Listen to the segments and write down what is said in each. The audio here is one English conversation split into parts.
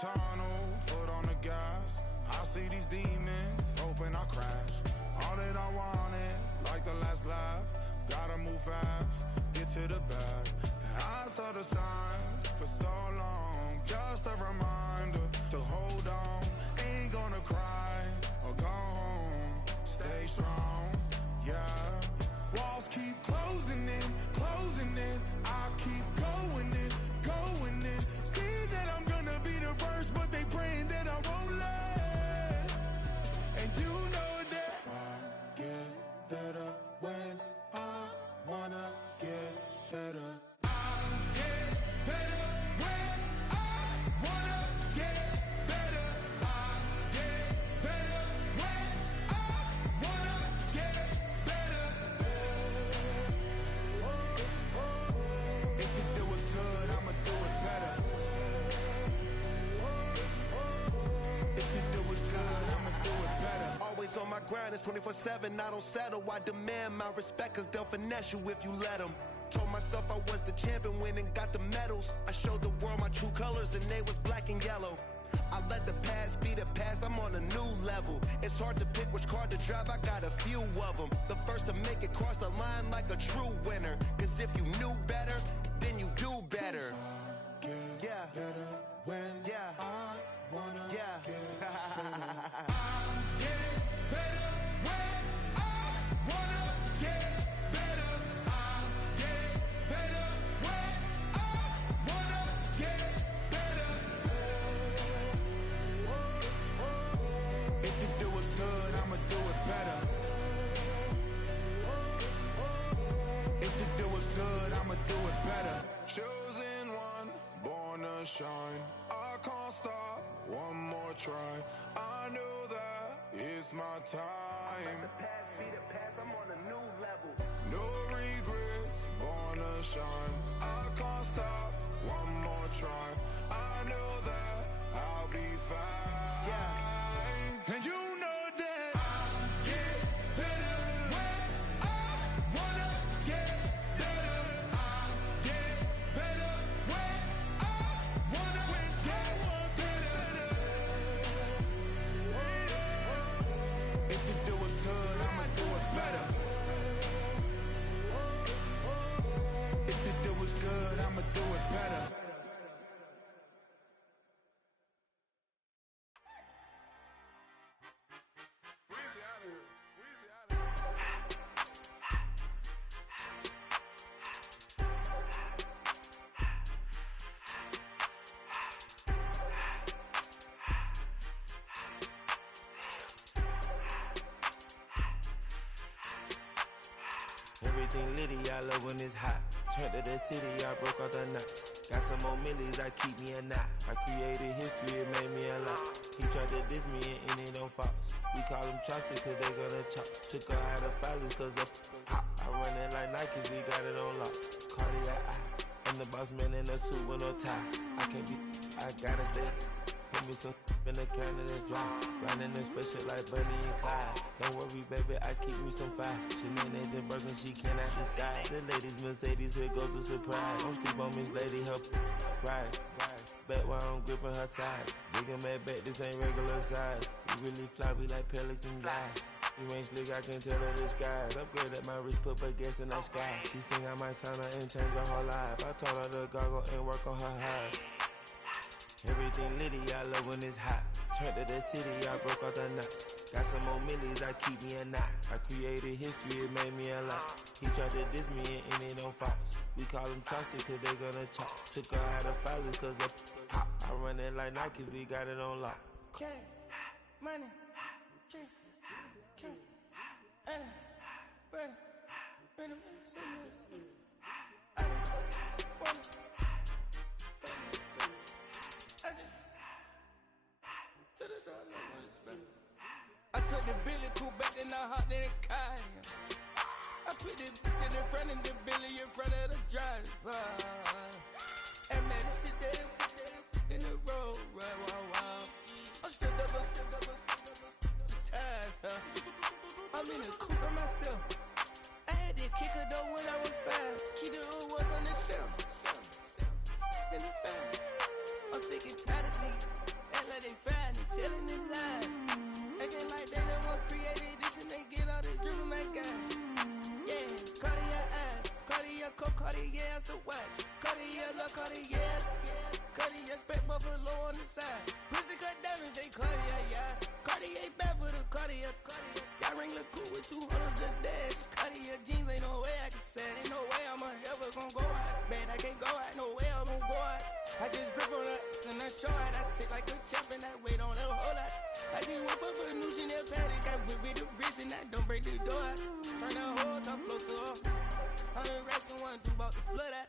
tunnel, foot on the gas. I see these demons, hoping I crash. All that I wanted, like the last laugh. Gotta move fast, get to the bag. I saw the signs for so long, just a reminder to hold on. Ain't gonna cry or go home, stay strong, yeah. Walls keep closing in, I keep going in, going in. See that I'm gonna be the first, but they praying that I won't let. And you know that I get better when I wanna get better. On my grind, it's 24/7, I don't settle. I demand my respect, cause they'll finesse you if you let them. Told myself I was the champion, went and got the medals. I showed the world my true colors and they was black and yellow. I let the past be the past, I'm on a new level. It's hard to pick which car to drive, I got a few of them. The first to make it cross the line like a true winner. Cause if you knew better, then you do better. Yeah, better when I wanna get better. Chosen one, born to shine. I can't stop, one more try. I know that it's my time. Let the past be the past, I'm on a new level. No regrets, born to shine. I can't stop, one more try. I know that I'll be fine. Yeah. And you know that I'll get better when I wanna get better. I'll get better when I wanna get better. If you do it good, I'ma do it better. If you do it good, I'ma do it better. Everything litty, I love when it's hot. Turned to the city, I broke out the knot. Got some more millies, I keep me a knot. I created history, it made me a lot. He tried to diss me and it don't false. We call them chopsticks cause they gonna chop. Took her out of filers cause of hop. I run it like Nike, we got it on lock. Cardiac eye, I'm the boss man in a suit with no tie. I can't be, I gotta stay. Put me some in the can of the dry. Riding in special like Bunny and Clyde. Don't worry, baby, I keep me some fire. Shenanigans and Birkin, she cannot decide. The ladies Mercedes, here goes the surprise. Don't sleep on Miss Lady, help ride. Bet while I'm gripping her side. Big and mad back, this ain't regular size. We really fly, we like Pelican guys. You ain't slick, I can tell her the skies. Upgrade at my wrist, put her gas in the sky. She think I might sign her and change her whole life. I told her to goggle and work on her highs. Everything litty, I love when it's hot. Turned to the city, I broke out the knot. Got some more millies, I keep me a knot. I created history, it made me a lot. He tried to diss me and it don't false. We call them chopsticks cause they gonna chop. Took her out of filers cause of hop. I run it like Nike, we got it on lock. Money, money, I took the Billy cool back, then I hopped in the car. I put the in front of the Billy in front of the driver. And man, sit there in the road, right, wow. I'm still double, the tires, huh? I'm in the coupe by myself. I had that kicker though when I was 5. Key the hood was on the shelf. In the fan. I'm sick and tired of me. coat, Cartier's the watch. Cartier, love Cartier. Cartier, spec buffalo on the side. Pussy cut diamonds, they Cartier, yeah. Cartier bad for the Cartier. Sky ring look cool with 200 the dash. Cartier jeans, ain't no way I can say. Ain't no way I'm ever gonna go out. Man, I can't go out, no way I'm gonna go out. I just grip on her and I show it. I sit like a champ and I wait on her whole lot. I just whip up a new Chanel paddock. I whip with the wrist and I don't break the door out. Turn that whole top floor to her. 100 racks and 1 2 about to flood out.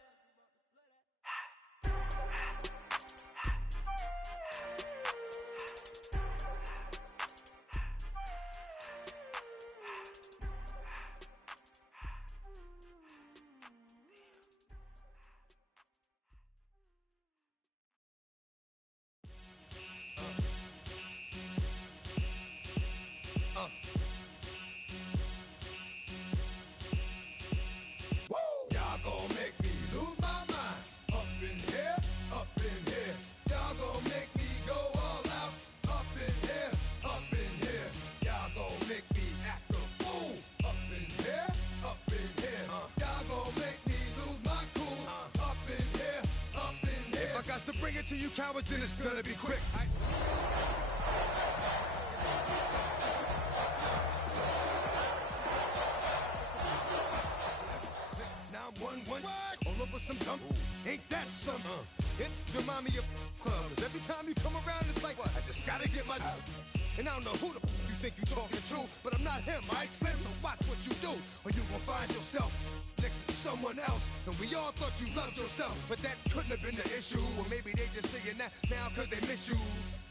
To you cowards, then it's gonna be quick. Now I'm 1-1 all over some dump. Ain't that something? It's the mommy of clubs. Every time you come around, it's like, I just gotta get my. And I don't know who the you think you talking to, but I'm not him, alright, Slim? So watch what you do, or you gon' find yourself next to someone else. And we all thought you loved yourself, but that couldn't have been the issue. Or maybe they just saying that now cause they miss you.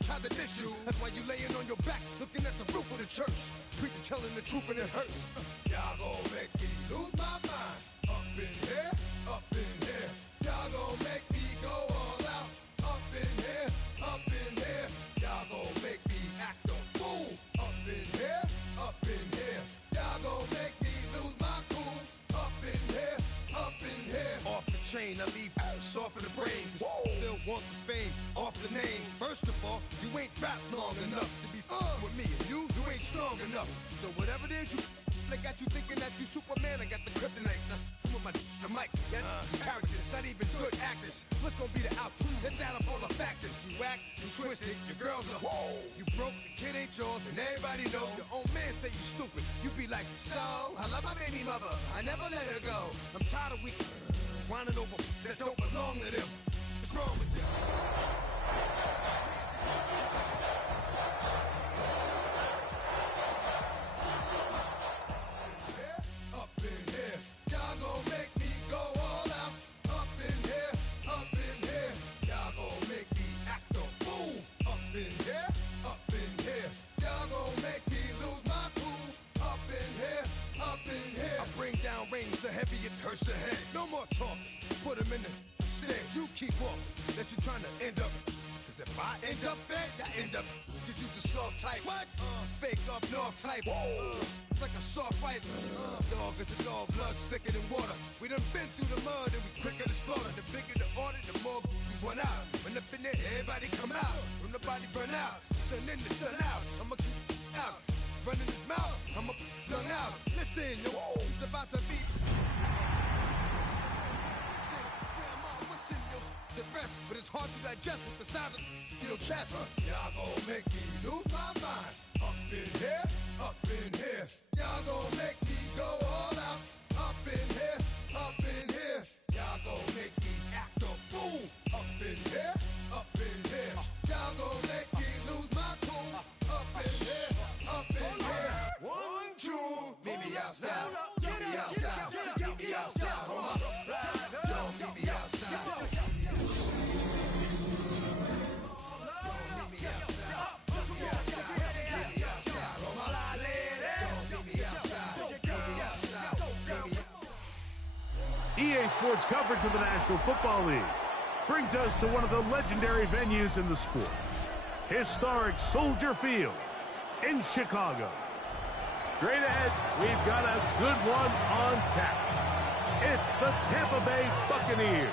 Try to diss you, that's why you laying on your back, looking at the roof of the church. Preacher telling the truth and it hurts. Y'all gon' make me lose my mind. Up in here, up in here. Y'all gon' make me go all out. Up in here, up in here. Y'all gon' make me act a fool. Up in here, up in here. Y'all gon' make me lose my cool. Up in here, up in here. Off the chain, I leave soft in the brain. Still want the fame, off the name. First of all, you ain't rap long enough to be with me. And you ain't strong enough. So whatever it is you they got you thinking that you Superman. I got the kryptonite. With my the mic, yeah, characters, not even good actors. What's gonna be the outcome? Let's add up all the factors. You act, you twisted, your girls are you broke, the kid ain't yours, and everybody know. Your own man say you stupid. You be like, so I love my baby mother, I never let her go. I'm tired of weak whining over that don't belong to them. What's wrong with them? So heavy it hurts the head. No more talking. Put him in the stand. You keep walking. That you trying to end up. Cause if I end up fed, I end up. Cause you the soft type. What? Fake up north type. It's like a soft fight. Dog is a dog. Blood thicker than water. We done been through the mud and we quicker to slaughter. The bigger the order, the more we run out. When up in there, everybody come out. When nobody burn out. Sun in the sun out. I'ma keep out. Running his mouth. I'ma run out. Listen, yo. It's about to be. The rest, but it's hard to digest with the sound of your chest. Y'all gon' make me lose my mind. Up in here, up in here. Y'all gon' make me go all out. Up in here, up in here. Y'all gon' make me act a fool. Up in here, up in here. Y'all gon' make me lose my cool. Up in here, up in here. 1, 2, meet me outside. Meet me outside. Meet me outside. Hold up. Don't meet me outside. EA Sports coverage of the National Football League brings us to one of the legendary venues in the sport, historic Soldier Field in Chicago. Straight ahead, we've got a good one on tap. It's the Tampa Bay Buccaneers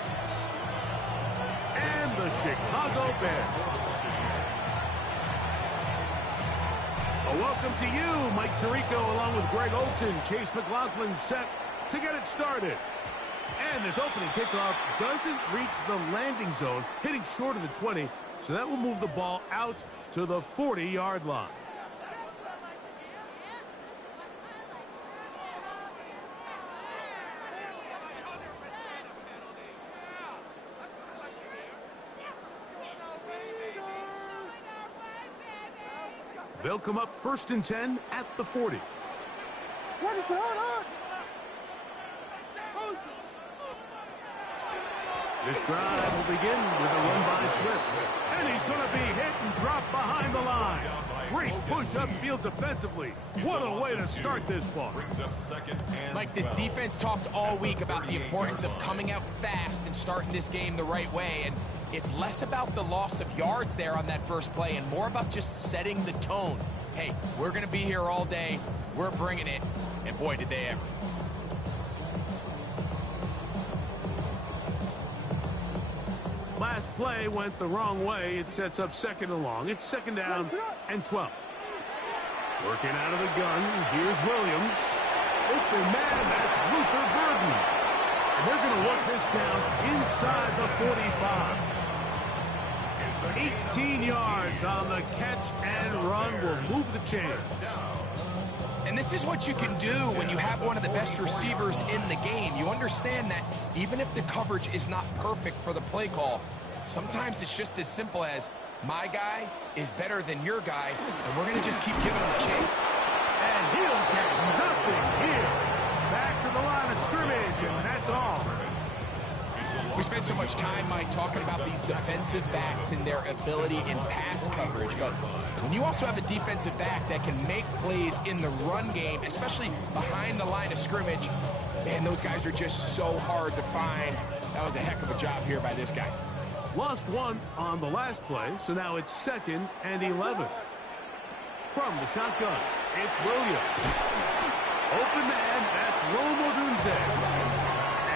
and the Chicago Bears. A welcome to you, Mike Tirico, along with Greg Olson, Chase McLaughlin, set to get it started. And this opening kickoff doesn't reach the landing zone, hitting short of the 20, so that will move the ball out to the 40-yard line. They'll come up 1st and 10 at the 40. This drive will begin with a run by Swift. And he's going to be hit and dropped behind the line. Great push upfield defensively. What a way to start this one. Mike, this defense talked all week about the importance of coming out fast and starting this game the right way. And it's less about the loss of yards there on that first play and more about just setting the tone. Hey, we're going to be here all day. We're bringing it. And boy, did they ever. Last play went the wrong way. It sets up 2nd and long. It's 2nd down and 12. Working out of the gun. Here's Williams. Open man, that's Luther Burden. And they're going to work this down inside the 45. 18 yards on the catch and run will move the chains. And this is what you can do when you have one of the best receivers in the game. You understand that even if the coverage is not perfect for the play call, sometimes it's just as simple as my guy is better than your guy, and we're going to just keep giving him a chance. And he'll get nothing here. Back to the line of scrimmage, and that's all. We spent so much time, Mike, talking about these defensive backs and their ability in pass coverage, but when you also have a defensive back that can make plays in the run game, especially behind the line of scrimmage, man, those guys are just so hard to find. That was a heck of a job here by this guy. Lost one on the last play, so now it's 2nd and 11. From the shotgun, it's Williams. Open man, that's Rome Odunze.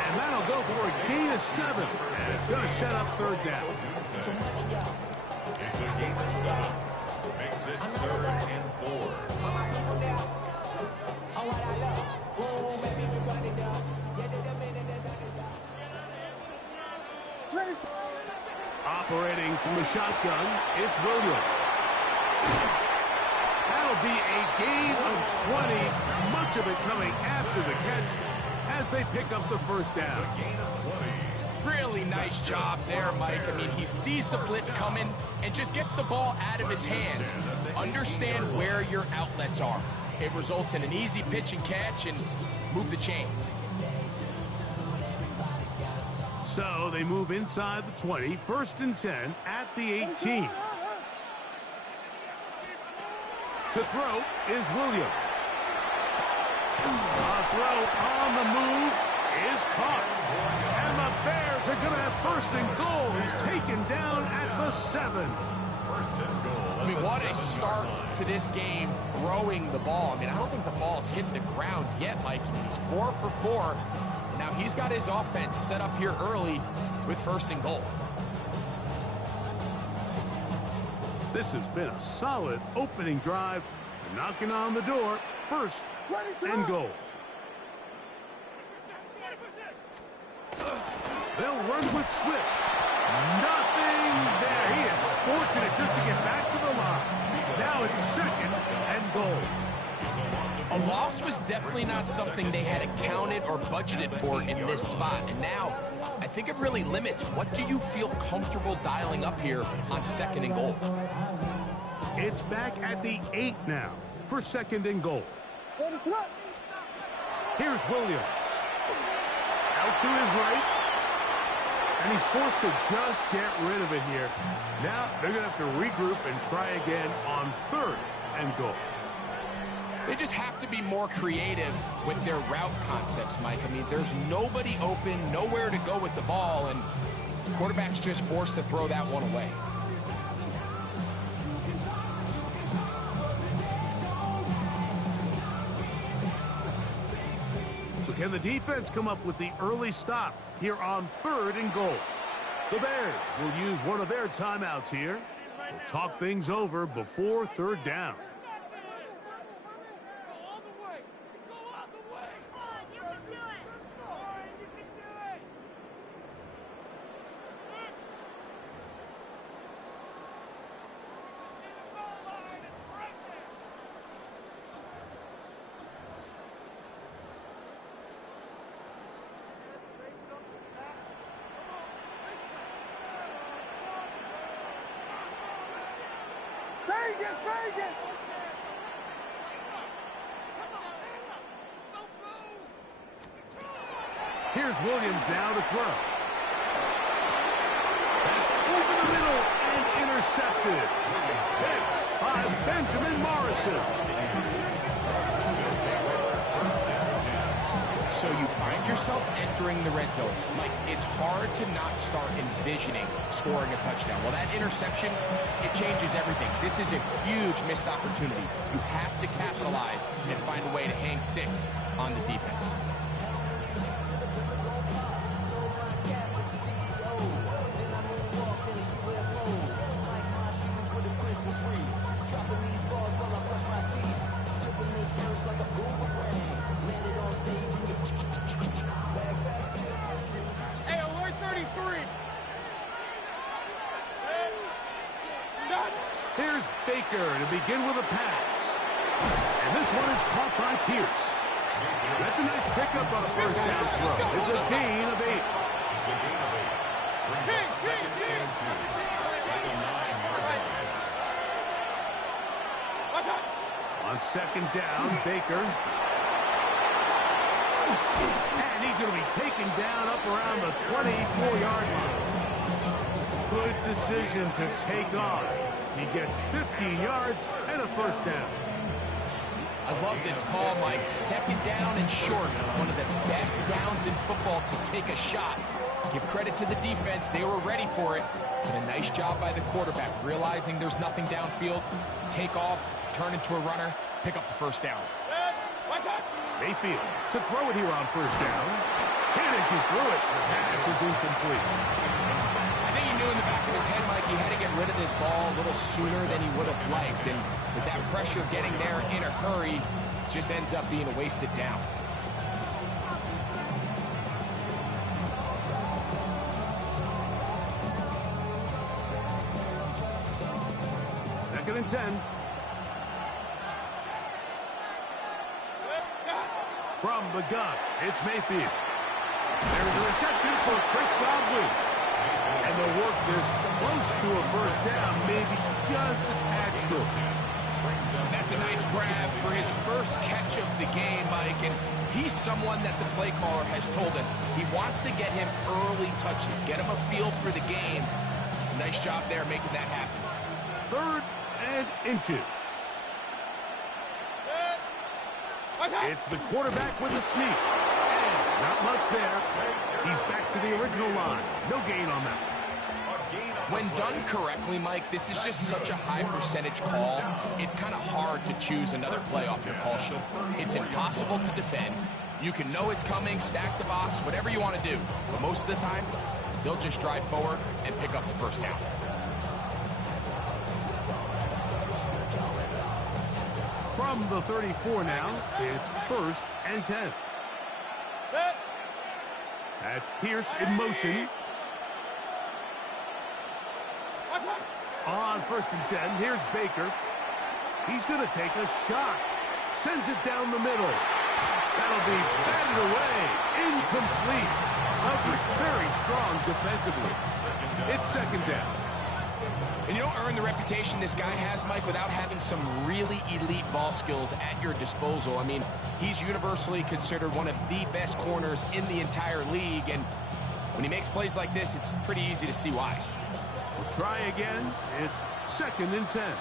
And that'll go for a gain of 7. And it's going to set up 3rd down. It's a gain of 7. Makes it 3rd and 4. Operating from the shotgun, it's Williams. That'll be a gain of 20. Much of it coming after the catch as they pick up the 1st down. Really nice job there, Mike. I mean, he sees the blitz coming and just gets the ball out of his hands. Understand where your outlets are. It results in an easy pitch and catch and move the chains. So they move inside the 20, 1st and 10 at the 18. To throw is Williams. A throw on the move is caught. And the Bears are going to have 1st and goal. He's taken down at the 7. 1st and goal. I mean, what a start to this game throwing the ball. I mean, I don't think the ball's hit the ground yet, Mike. I mean, he's 4 for 4. Now he's got his offense set up here early with 1st and goal. This has been a solid opening drive. Knocking on the door, 1st and goal. They'll run with Swift. Nothing there. He is fortunate just to get back to the line. Now it's 2nd and goal. A loss was definitely not something they had accounted or budgeted for in this spot. And now, I think it really limits what do you feel comfortable dialing up here on 2nd and goal. It's back at the 8 now for 2nd and goal. Here's Williams. Out to his right. And he's forced to just get rid of it here. Now they're going to have to regroup and try again on 3rd and goal. They just have to be more creative with their route concepts, Mike. I mean, there's nobody open, nowhere to go with the ball, and the quarterback's just forced to throw that one away. So can the defense come up with the early stop here on 3rd and goal? The Bears will use one of their timeouts here. We'll talk things over before 3rd down. Here's Williams now to throw. That's over the middle and intercepted. Picked by Benjamin Morrison. So you find yourself entering the red zone. Mike, it's hard to not start envisioning scoring a touchdown. Well, that interception, it changes everything. This is a huge missed opportunity. You have to capitalize and find a way to hang 6 on the defense. Here's Baker to begin with a pass. And this one is caught by Pierce. That's a nice pickup on a first down throw. It's a gain of 8. It's a gain of 8. Brings up second and 2. At the 9-yard line. On second down, Baker. And he's going to be taken down up around the 24-yard line. Good decision to take off. He gets 15 yards and a first down. I love this call, Mike. Second down and short. One of the best downs in football to take a shot. Give credit to the defense. They were ready for it. But a nice job by the quarterback, realizing there's nothing downfield. Take off, turn into a runner, pick up the first down. Mayfield to throw it here on first down. Hit as he threw it. The pass is incomplete. I think he knew in the back of his head, Mike, he had to get rid of this ball a little sooner than he would have liked. And with that pressure getting there in a hurry, it just ends up being a wasted down. Second and 10. From the gun, it's Mayfield. There's a reception for Chris Godwin. And they'll work this close to a first down, maybe just a tad short. That's a nice grab for his first catch of the game, Mike. And he's someone that the play caller has told us he wants to get him early touches, get him a feel for the game. Nice job there making that happen. 3rd and inches. It's the quarterback with a sneak. And not much there. He's back to the original line. No gain on that. When done correctly, Mike, this is just such a high percentage call. It's kind of hard to choose another play off your call sheet. It's impossible to defend. You can know it's coming, stack the box, whatever you want to do. But most of the time, they'll just drive forward and pick up the first down. From the 34 now, it's 1st and 10. That's Pierce in motion. On 1st and 10, here's Baker. He's going to take a shot. Sends it down the middle. That'll be batted away. Incomplete. Coverage very strong defensively. It's 2nd down. And you don't earn the reputation this guy has, Mike, without having some really elite ball skills at your disposal. I mean, he's universally considered one of the best corners in the entire league. And when he makes plays like this, it's pretty easy to see why. We'll try again. It's 2nd and 10.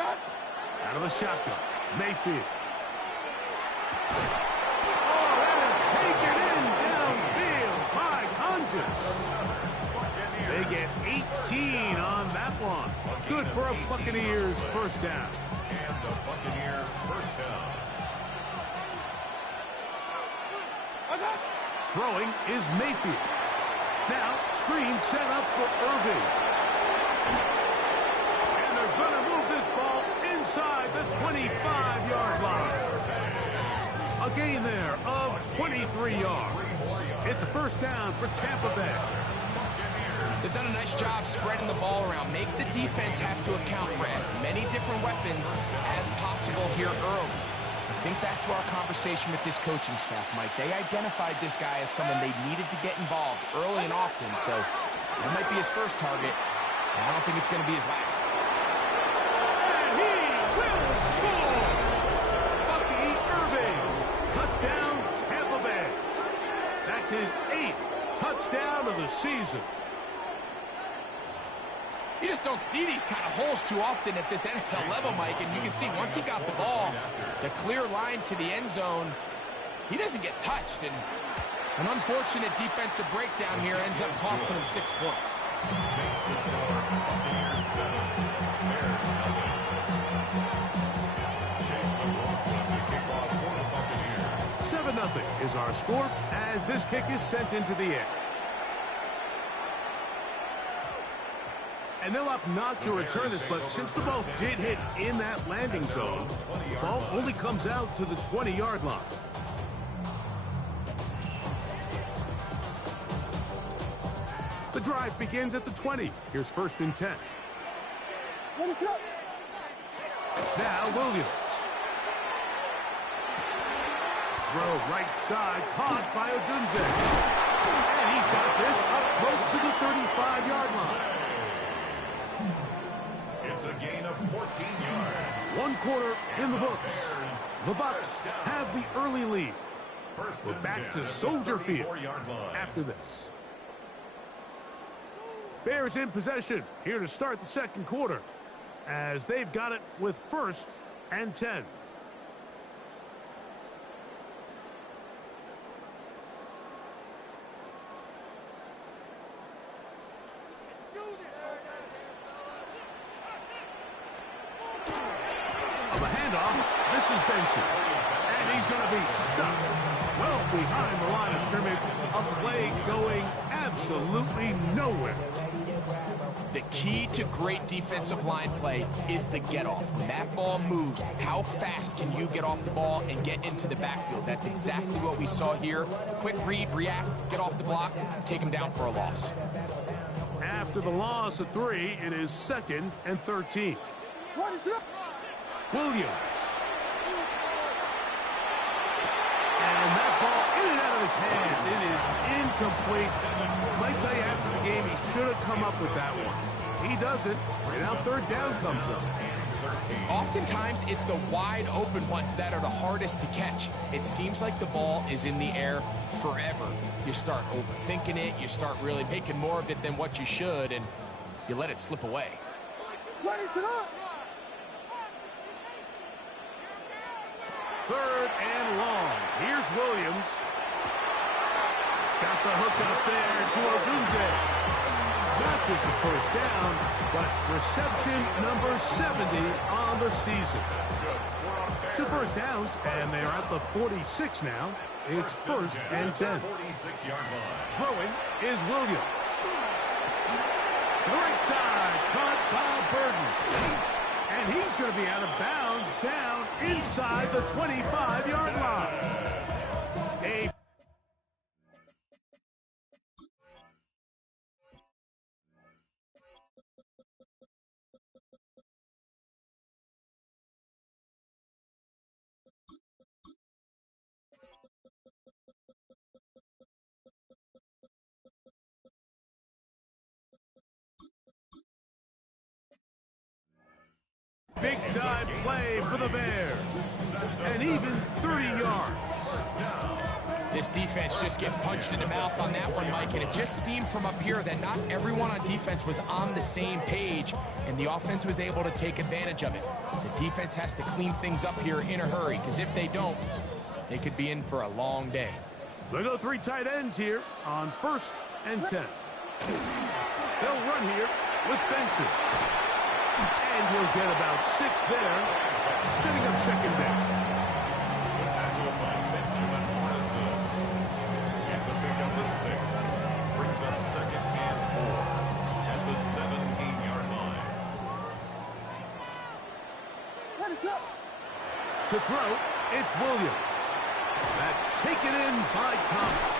Out of the shotgun, Mayfield. Oh, that is taken in downfield by Tonjes. They get 18 on that one. Good for a Buccaneers first down. And the Buccaneer first down. Throwing is Mayfield. Now, screen set up for Irving. And they're going to move this ball inside the 25-yard line. A gain there of 23 yards. It's a first down for Tampa Bay. They've done a nice job spreading the ball around. Make the defense have to account for as many different weapons as possible here early. Think back to our conversation with this coaching staff, Mike. They identified this guy as someone they needed to get involved early and often, so that might be his first target. I don't think it's going to be his last. And he will score! Bucky Irving. Touchdown, Tampa Bay. That's his 8th touchdown of the season. You just don't see these kind of holes too often at this NFL level, Mike, and you can see once he got the ball, the clear line to the end zone, he doesn't get touched, and an unfortunate defensive breakdown here ends up costing him 6 points. Makes the score Buccaneers 7, Bears nothing. Chase McLaughlin to kick off for the Buccaneers. 7-0 is our score as this kick is sent into the air. And they'll opt not to return this, but since the ball did hit in that landing zone, the ball only comes out to the 20-yard line. The drive begins at the 20. Here's 1st and 10. Now Williams. Throw right side, caught by Odunze. And he's got this up close to the 35-yard line. It's a gain of 14 yards. 1 quarter in the books. The Bucs have the early lead. We're back to Soldier Field after this. Bears in possession here to start the 2nd quarter as they've got it with 1st and 10. On the handoff, this is Benson. And he's going to be stuck well behind the line of scrimmage. A play going absolutely nowhere. The key to great defensive line play is the get-off. When that ball moves, how fast can you get off the ball and get into the backfield? That's exactly what we saw here. Quick read, react, get off the block, take him down for a loss. After the loss of 3, it is 2nd and 13. Williams. And that ball in and out of his hands. It is incomplete. Might tell you after the game he should have come up with that one. He doesn't, and now 3rd down comes up. Oftentimes, it's the wide open ones that are the hardest to catch. It seems like the ball is in the air forever. You start overthinking it, you start really making more of it than what you should, and you let it slip away. Third and long. Here's Williams. He's got the hook up there to Odunze. Not just the 1st down, but reception number 70 on the season. 2 1st downs, and they're at the 46 now. It's 1st and 10. Throwing is Williams. Right side, caught by Burton. And he's going to be out of bounds down inside the 25-yard line. Big-time play for the Bears. And even 30 yards. This defense just gets punched in the mouth on that one, Mike, and it just seemed from up here that not everyone on defense was on the same page, and the offense was able to take advantage of it. The defense has to clean things up here in a hurry, because if they don't, they could be in for a long day. They go 3 tight ends here on 1st and 10. They'll run here with Benson. And he'll get about 6 there, setting up 2nd down. It's a pickup of 6. Brings up 2nd and 4 at the 17-yard line. To throw, it's Williams. That's taken in by Thomas.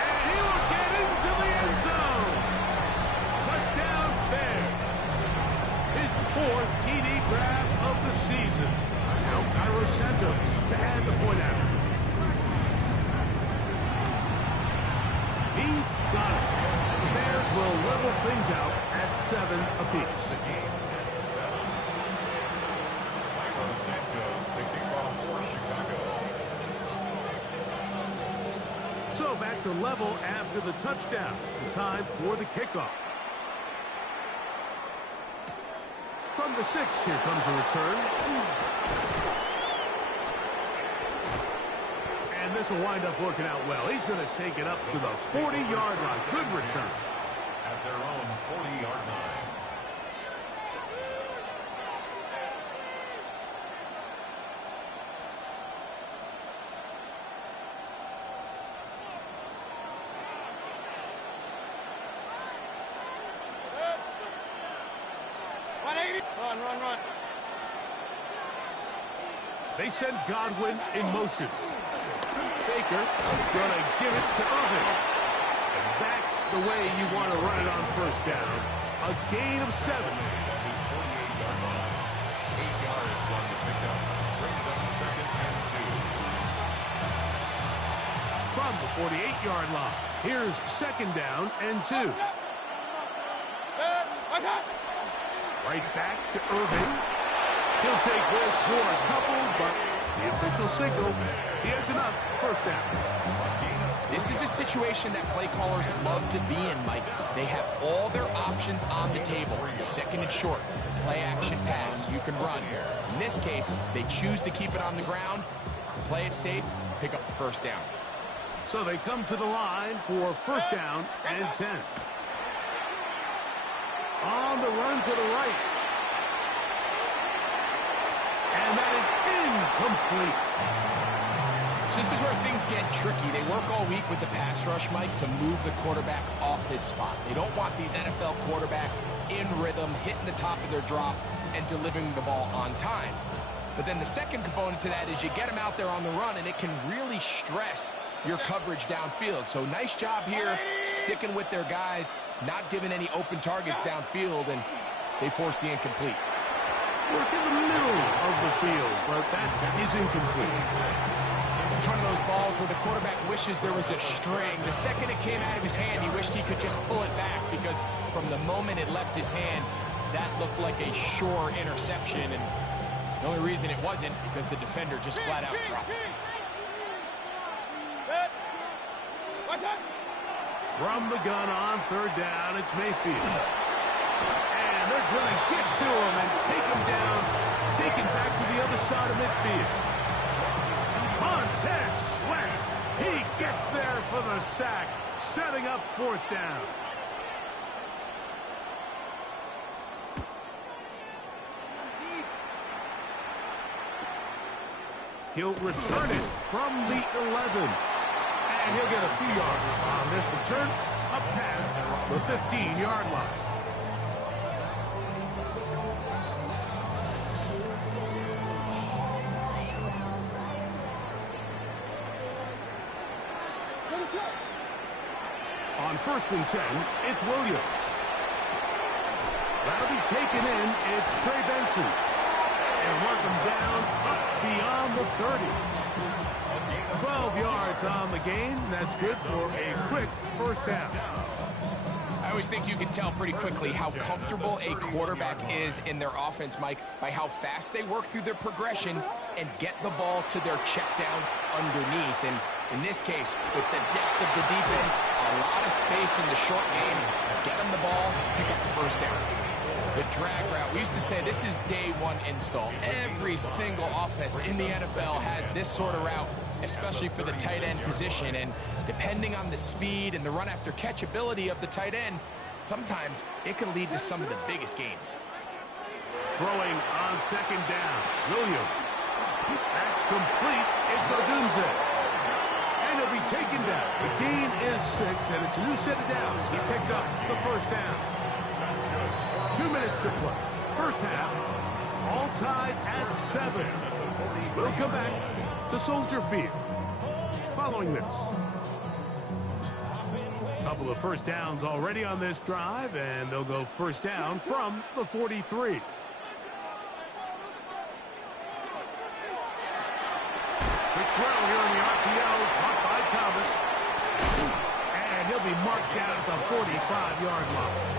And he will get into the end zone. Touchdown, Bears. His 4th TD grab of the season. Now Cairo Santos to add the point after. He's got it. The Bears will level things out at at 7 apiece. Santos, the kickoff for Chicago. So back to level after the touchdown. The time for the kickoff. From the 6, here comes a return. And this will wind up working out well. He's going to take it up to the 40-yard line. Good return. At their own 40-yard line. Run. They send Godwin in motion. Baker going to give it to Irving. And that's the way you want to run it on first down. A gain of 7. His 48-yard line. 8 yards on the pickup. Brings up 2nd and 2. From the 48-yard line, here's 2nd down and 2. Right back to Irving. He'll take this for a couple, but the official signal, he has enough. First down. This is a situation that play callers love to be in, Mike. They have all their options on the table. 2nd and short, play action pass, you can run. In this case, they choose to keep it on the ground, play it safe, pick up the first down. So they come to the line for first down and 10. On the run to the right. And that is incomplete. So this is where things get tricky. They work all week with the pass rush, Mike, to move the quarterback off his spot. They don't want these NFL quarterbacks in rhythm, hitting the top of their drop, and delivering the ball on time. But then the second component to that is you get them out there on the run, and it can really stress your coverage downfield. So nice job here, sticking with their guys, not giving any open targets downfield, and they force the incomplete. Work in the middle of the field, but that is incomplete. It's one of those balls where the quarterback wishes there was a string. The second it came out of his hand, he wished he could just pull it back, because from the moment it left his hand, that looked like a sure interception, and the only reason it wasn't because the defender just flat out dropped it. From the gun on 3rd down, it's Mayfield. And they're going to get to him and take him down, take him back to the other side of midfield. Montez Sweat, he gets there for the sack, setting up 4th down. He'll return it from the 11. And he'll get a few yards on this return, up past the 15-yard line. On 1st and 10, it's Williams. That'll be taken in. It's Trey Benson. And work him down up beyond the 30. 12 yards on the gain. That's good for a quick first down. I always think you can tell pretty quickly how comfortable a quarterback is in their offense, Mike, by how fast they work through their progression and get the ball to their check down underneath. And in this case, with the depth of the defense, a lot of space in the short game, get them the ball, pick up the first down. The drag route, we used to say this is day one install. Every single offense in the NFL has this sort of route, especially for the tight end position. And depending on the speed and the run after catch ability of the tight end, sometimes it can lead to some of the biggest gains. Throwing on 2nd down, Williams. That's complete. It's Odunze. And he'll be taken down. The gain is 6, and it's a new set of downs. He picked up the first down. 2 minutes to play. First half, all tied at 7. We'll come back to Soldier Field following this. Couple of first downs already on this drive, and they'll go first down from the 43. Quick throw here in the RPO, caught by Thomas. And he'll be marked down at the 45-yard line.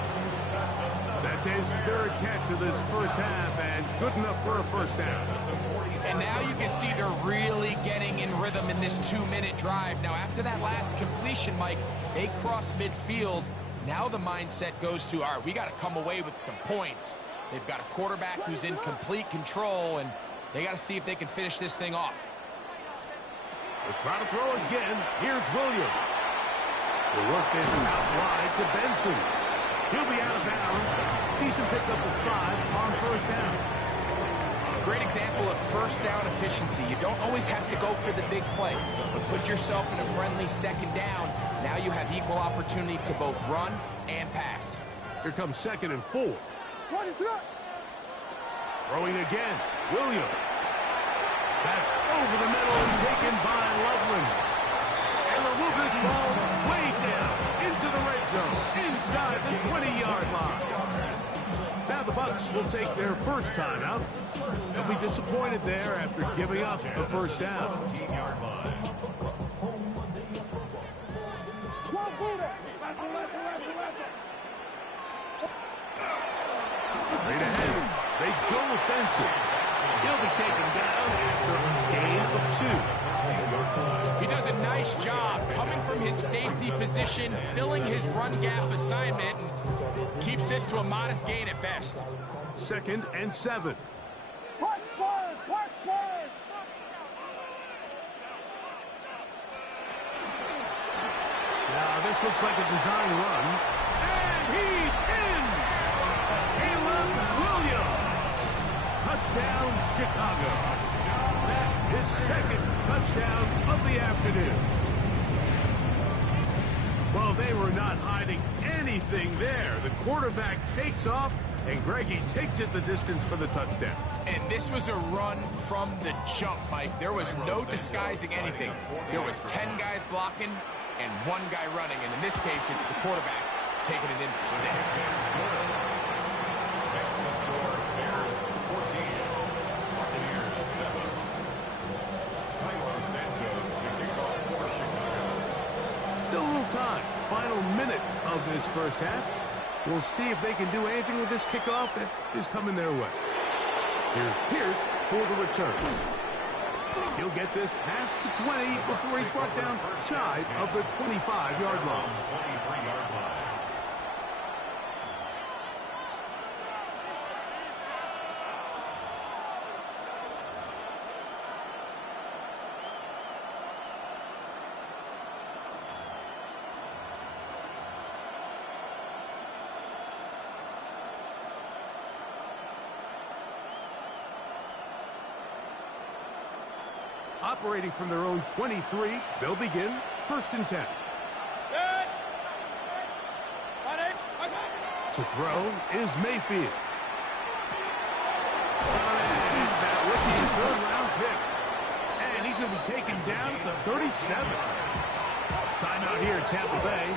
That's his third catch of this first half, and good enough for a first down. And now you can see they're really getting in rhythm in this 2-minute drive. Now, after that last completion, Mike, they cross midfield. Now the mindset goes to, all right, we got to come away with some points. They've got a quarterback who's in complete control, and they got to see if they can finish this thing off. They'll try to throw again. Here's Williams. The work is out wide to Benson. He'll be out of bounds. Decent pickup of 5 on first down. A great example of first down efficiency. You don't always have to go for the big play, but put yourself in a friendly second down. Now you have equal opportunity to both run and pass. Here comes 2nd and 4. Throwing again. Williams. That's over the middle and taken by Loveland. And they'll move this ball way down into the red zone, inside the 20-yard line. Now the Bucs will take their first timeout. They'll be disappointed there after giving up the first down. 17-yard line. Straight ahead, they go with Benson. He'll be taken down after a gain of 2. He does a nice job coming from his safety position, filling his run gap assignment, and keeps this to a modest gain at best. 2nd and 7. Now this looks like a design run, and he's in! Caleb Williams! Touchdown, Chicago. That is 2nd touchdown of the afternoon. Well, they were not hiding anything there. The quarterback takes off, and Greggy takes it the distance for the touchdown. And this was a run from the jump, Mike. There was no disguising anything. There was 10 guys blocking and 1 guy running, and in this case, it's the quarterback taking it in for 6. Still a little time. Final minute of this first half. We'll see if they can do anything with this kickoff that is coming their way. Here's Pierce for the return. He'll get this past the 20 before he's brought down shy of the 25-yard line. 23-yard line. Operating from their own 23, they'll begin 1st and 10. To throw is Mayfield. It's that rookie 3rd-round pick. And he's going to be taken down at the 37. Timeout here at Tampa Bay.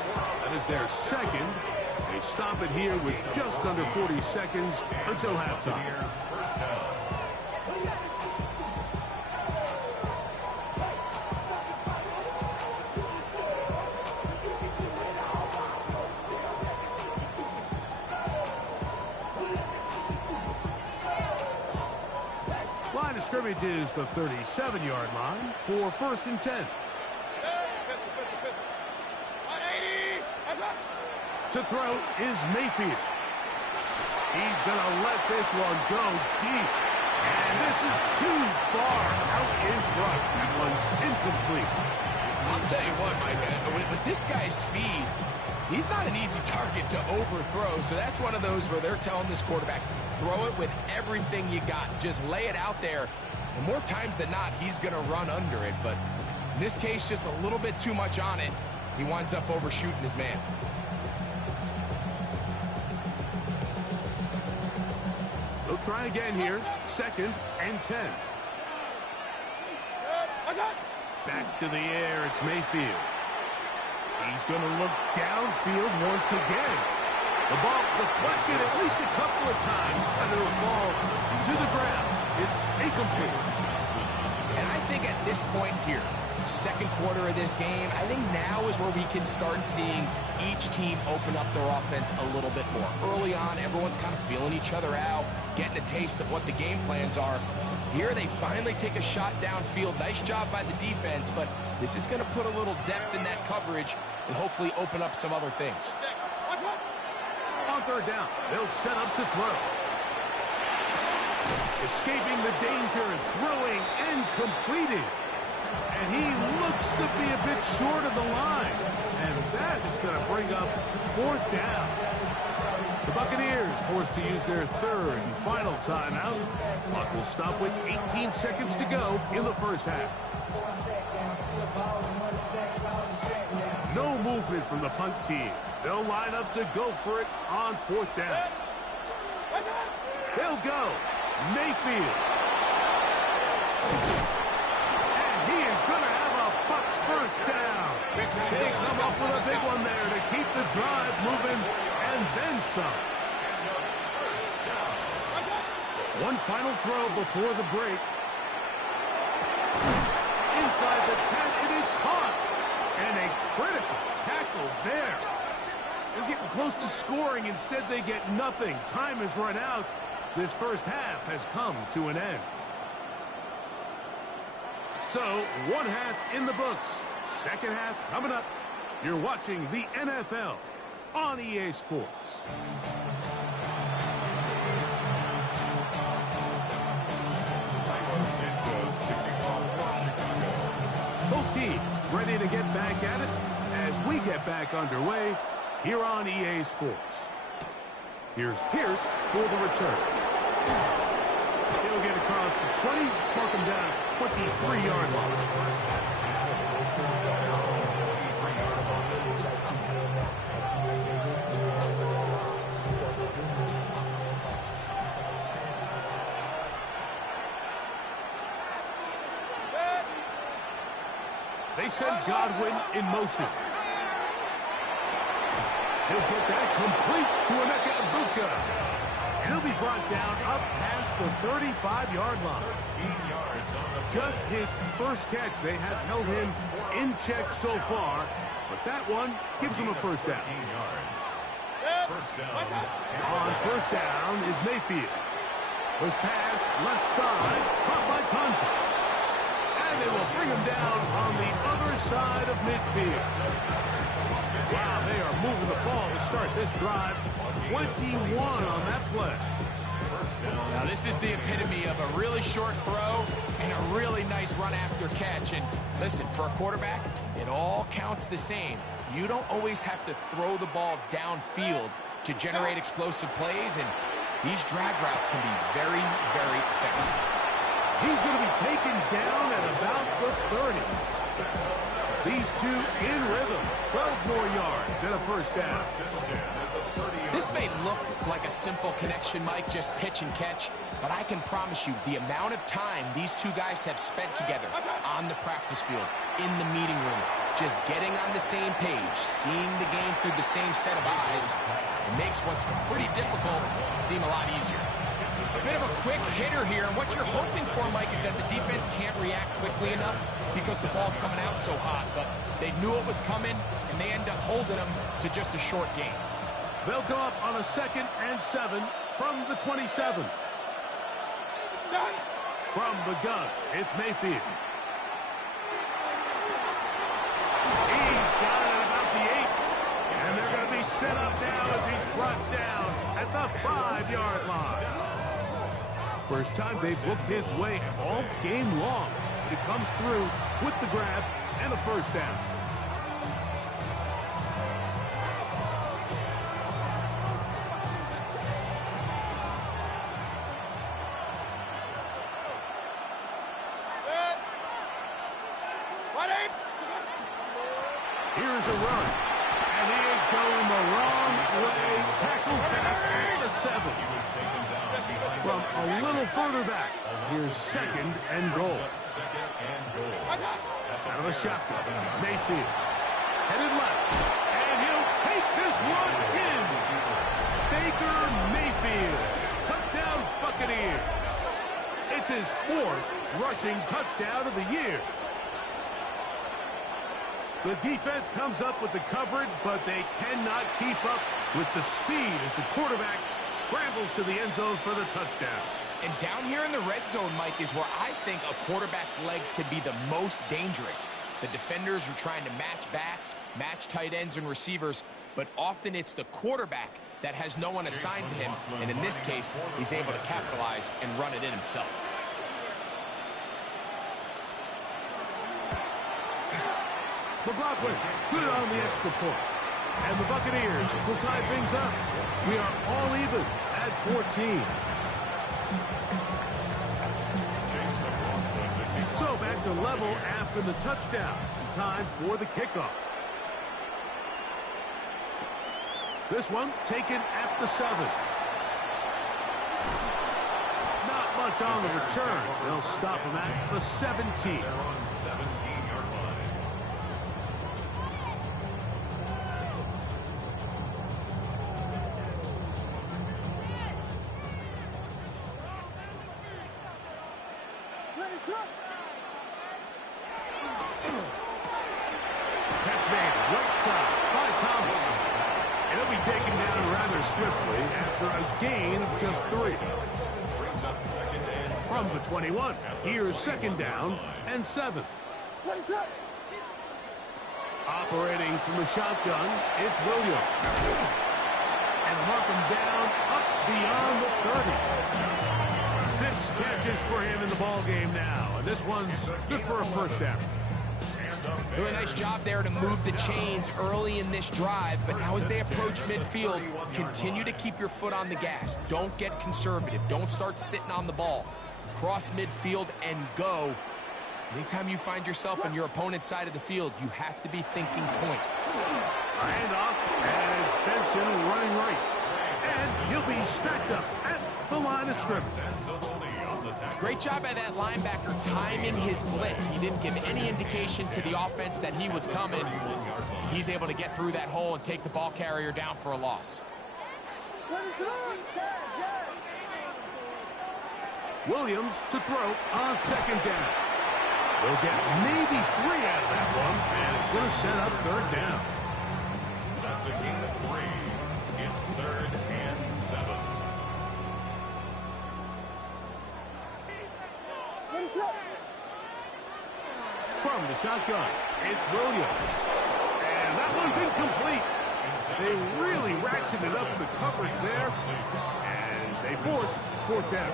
That is their 2nd. They stop it here with just under 40 seconds until halftime. First down. Line of scrimmage is the 37-yard line for 1st and 10. To throw is Mayfield. He's going to let this one go deep. And this is too far out in front. That one's incomplete. I'll tell you what, Mike, with this guy's speed, he's not an easy target to overthrow. So that's one of those where they're telling this quarterback, throw it with everything you got. Just lay it out there. And more times than not, he's going to run under it. But in this case, just a little bit too much on it. He winds up overshooting his man. They'll try again here. 2nd and 10. Back to the air. It's Mayfield. He's going to look downfield once again. The ball deflected at least a couple of times, and it'll fall to the ground. It's incomplete. And I think at this point here, second quarter of this game, I think now is where we can start seeing each team open up their offense a little bit more. Early on, everyone's kind of feeling each other out, getting a taste of what the game plans are. Here they finally take a shot downfield. Nice job by the defense, but this is going to put a little depth in that coverage and hopefully open up some other things. On third down, they'll set up to throw. Escaping the danger, throwing and completing. And he looks to be a bit short of the line. And that is going to bring up fourth down. The Buccaneers forced to use their third and final timeout. Clock will stop with 18 seconds to go in the first half. No movement from the punt team. They'll line up to go for it on fourth down. They'll go. Mayfield. And he is going to have a Bucs first down. They come up with a big one there to keep the drive moving and then some. One final throw before the break. Inside the 10, it is caught. And a critical tackle there. They're getting close to scoring. Instead, they get nothing. Time has run out. This first half has come to an end. So, one half in the books. Second half coming up. You're watching the NFL on EA Sports. Both teams ready to get back at it as we get back underway here on EA Sports. Here's Pierce for the return. He'll get across the 20, mark him down at 23-yard line. They send Godwin in motion. He'll get that complete to Emeka Egbuka. And he'll be brought down up past the 35-yard line. Just his first catch. They have held him in check so far, but that one gives him a first down. On first down is Mayfield. Was passed left side, caught by Tonjes. And they will bring him down on the other side of midfield. Wow, they are moving the ball to start this drive. 21 on that play. Now this is the epitome of a really short throw and a really nice run after catch. And listen, for a quarterback, it all counts the same. You don't always have to throw the ball downfield to generate explosive plays, and these drag routes can be very, very effective. He's going to be taken down at about the 30. These two in rhythm. 12 more yards and a first down. This may look like a simple connection, Mike, just pitch and catch, but I can promise you the amount of time these two guys have spent together on the practice field, in the meeting rooms, just getting on the same page, seeing the game through the same set of eyes, makes what's pretty difficult seem a lot easier. A bit of a quick hitter here, and what you're hoping for, Mike, is that the defense can't react quickly enough because the ball's coming out so hot, but they knew it was coming, and they end up holding them to just a short game. They'll go up on a 2nd and 7 from the 27. From the gun, it's Mayfield. He's got it at about the 8. And they're going to be set up now as he's brought down at the 5-yard line. First time they've looked his way all game long. He comes through with the grab and a first down. Here's a run. And he is going the wrong way. Tackled back at the 7. From a little further back, here's 2nd and goal. Out of the shotgun, Mayfield. Headed left. And he'll take this one in. Baker Mayfield. Touchdown Buccaneers. It's his 4th rushing touchdown of the year. The defense comes up with the coverage, but they cannot keep up with the speed as the quarterback scrambles to the end zone for the touchdown. And down here in the red zone, Mike, is where I think a quarterback's legs can be the most dangerous. The defenders are trying to match backs, match tight ends and receivers, but often it's the quarterback that has no one assigned to him, and in this case, he's able to capitalize and run it in himself. McLaughlin, good on the extra point. And the Buccaneers will tie things up. We are all even at 14. So back to level after the touchdown. Time for the kickoff. This one taken at the 7. Not much on the return. They'll stop him at the 17. They're on 17-yard line. Catch made right side by Thomas. And he'll be taken down rather swiftly after a gain of just 3. Brings up second and 7. From the 21, here's second down and 7. Operating from the shotgun, it's Williams. And mark him down up beyond the 30. 6 catches for him in the ball game now. And this one's good for a first down. Really nice job there to move the chains early in this drive, but now as they approach midfield, continue to keep your foot on the gas. Don't get conservative. Don't start sitting on the ball. Cross midfield and go. Anytime you find yourself on your opponent's side of the field, you have to be thinking points. A handoff, and it's Benson running right. And he'll be stacked up at the line of scrimmage. Great job by that linebacker timing his blitz. He didn't give any indication to the offense that he was coming. He's able to get through that hole and take the ball carrier down for a loss. Williams to throw on second down. They'll get maybe 3 out of that one, and it's going to set up third down. That's a gain of 3. It's third and 7. From the shotgun, it's Williams. And that one's incomplete. They really ratcheted up the coverage there, and they forced fourth down.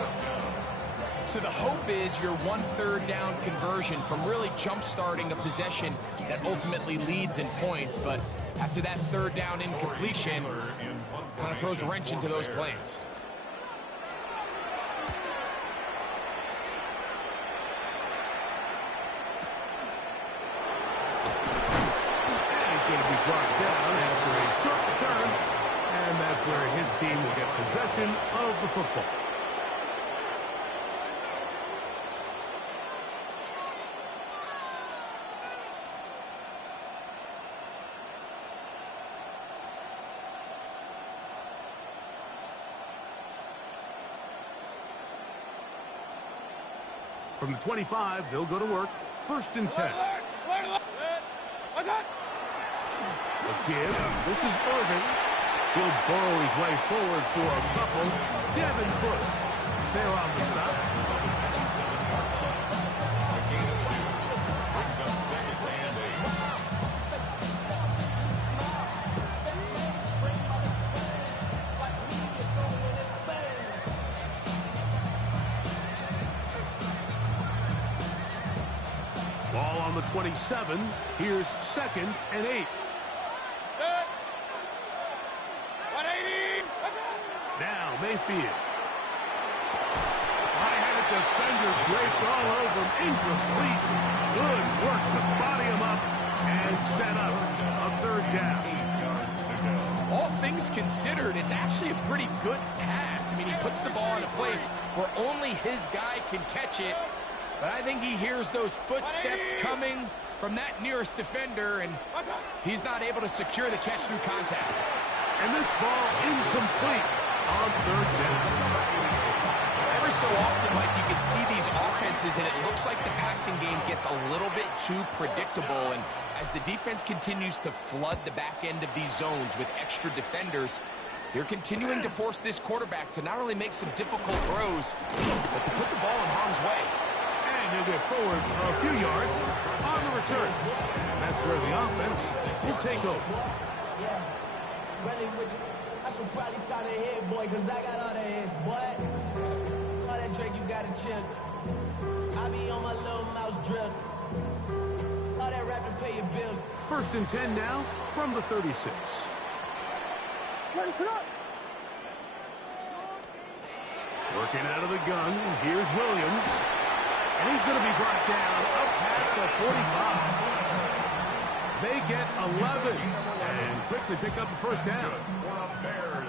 So the hope is your 1/3 down conversion from really jump-starting a possession that ultimately leads in points. But after that third down incompletion, kind of throws a wrench into those plans. Brought down after a short return, and that's where his team will get possession of the football. From the 25, they'll go to work. First and 10. Give. This is Irving. He'll burrow his way forward for a couple. Devin Bush. They're on the stop. Brings up second and 8. Ball on the 27. Here's second and 8. Now Mayfield. High-headed defender draped all over him. Incomplete. Good work to body him up and set up a third down. 8 yards to go. All things considered, it's actually a pretty good pass. I mean, he puts the ball in a place where only his guy can catch it. But I think he hears those footsteps coming from that nearest defender, and he's not able to secure the catch through contact. And this ball incomplete on third down. Every so often, Mike, you can see these offenses, and it looks like the passing game gets a little bit too predictable, and as the defense continues to flood the back end of these zones with extra defenders, they're continuing to force this quarterback to not only make some difficult throws, but to put the ball in harm's way. And he'll get forward a few yards on the return. And that's where the offense will take over. I should probably sign a hit, boy, because I got all the hits, boy. All that Drake, you got to chill. I be on my little mouse drip. All that rap to pay your bills. 1st and 10 now from the 36. Working out of the gun, here's Williams. And he's going to be brought down up past the 45. They get 11 and quickly pick up the first down.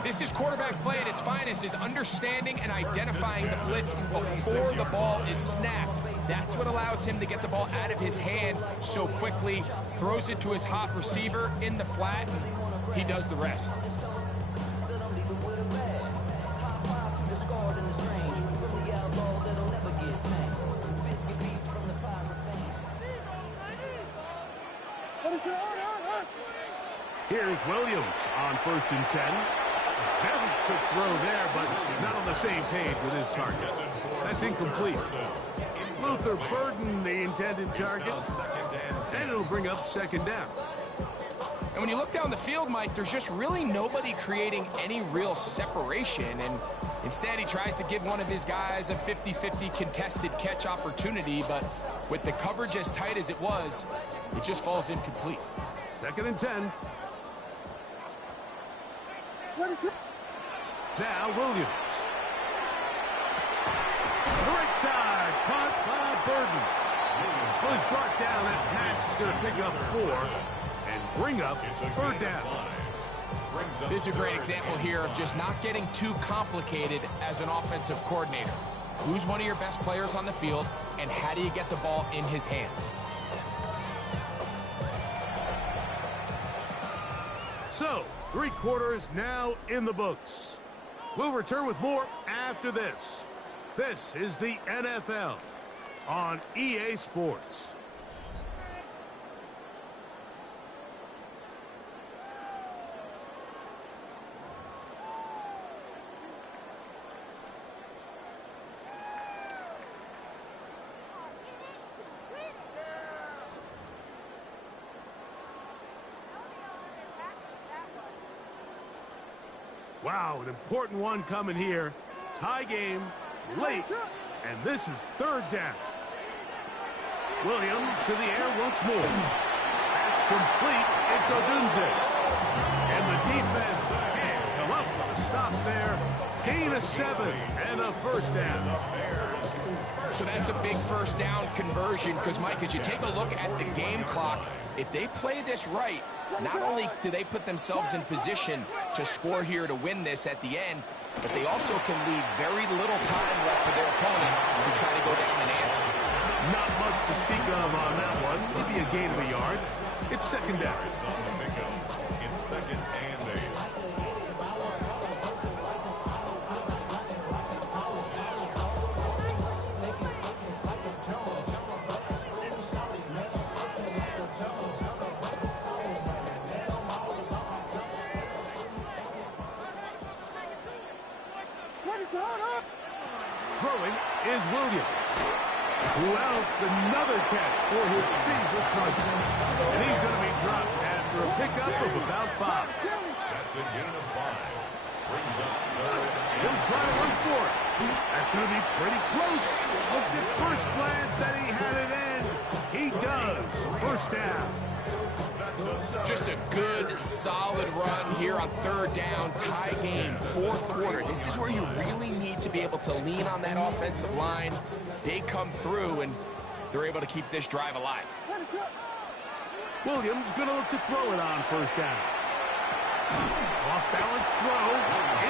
This is quarterback play at its finest, is understanding and identifying the blitz before the ball is snapped. That's what allows him to get the ball out of his hand so quickly, throws it to his hot receiver in the flat, and he does the rest. Here's Williams on 1st and 10. Very quick throw there, but he's not on the same page with his target. That's incomplete. Luther Burden, the intended target, and it'll bring up 2nd down. And when you look down the field, Mike, there's just really nobody creating any real separation, and instead he tries to give one of his guys a 50-50 contested catch opportunity, but with the coverage as tight as it was, it just falls incomplete. 2nd and 10. Now Williams. Right side, caught by Burden. Was brought down. That pass is going to pick up 4 and bring up 3rd down. This is a great example here of just not getting too complicated as an offensive coordinator. Who's one of your best players on the field, and how do you get the ball in his hands? So, 3 quarters now in the books. We'll return with more after this. This is the NFL on EA Sports. Wow, an important one coming here. Tie game, late, and this is 3rd down. Williams to the air once more. That's complete. It's Odunze. And the defense can't come up with a stop there. Gain of 7 and a 1st down. So that's a big 1st down conversion because, Mike, as you take a look at the game clock, if they play this right, not only do they put themselves in position to score here to win this at the end, but they also can leave very little time left for their opponent to try to go down and answer. Not much to speak of on that one. Maybe a gain of a yard. It's 2nd down. It's 2nd and 8. Throwing is Williams. Who else? Another catch for his favorite target. And he's going to be dropped after a pickup of about 5. That's a unit of 5. Brings up 3rd. He'll try to run for it. That's going to be pretty close. Looked at first glance that he had it in. He does. 1st down. Just a good, solid run here on 3rd down, tie game, 4th quarter. This is where you really need to be able to lean on that offensive line. They come through, and they're able to keep this drive alive. Williams going to look to throw it on 1st down. Off-balance throw.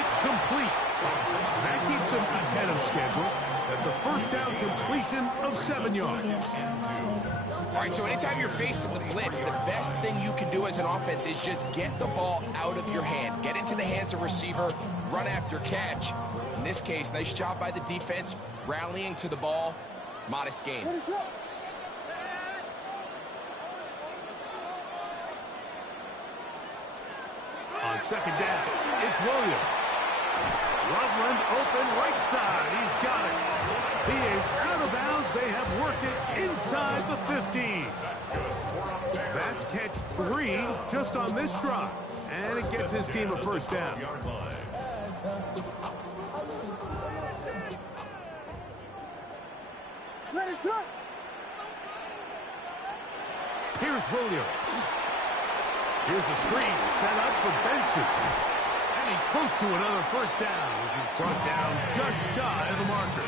It's complete. That keeps him ahead of schedule. That's a 1st down completion of 7 yards. All right, so anytime you're facing the blitz, the best thing you can do as an offense is just get the ball out of your hand. Get into the hands of receiver, run after catch. In this case, nice job by the defense, rallying to the ball. Modest gain. second down. It's Williams. Loveland open right side. He's got it. He is out of bounds. They have worked it inside the 15. That's catch 3 just on this drive. And it gets his team a first down. Here's Williams. Here's a screen set up for Benson. And he's close to another first down as he's brought down just shy of the marker.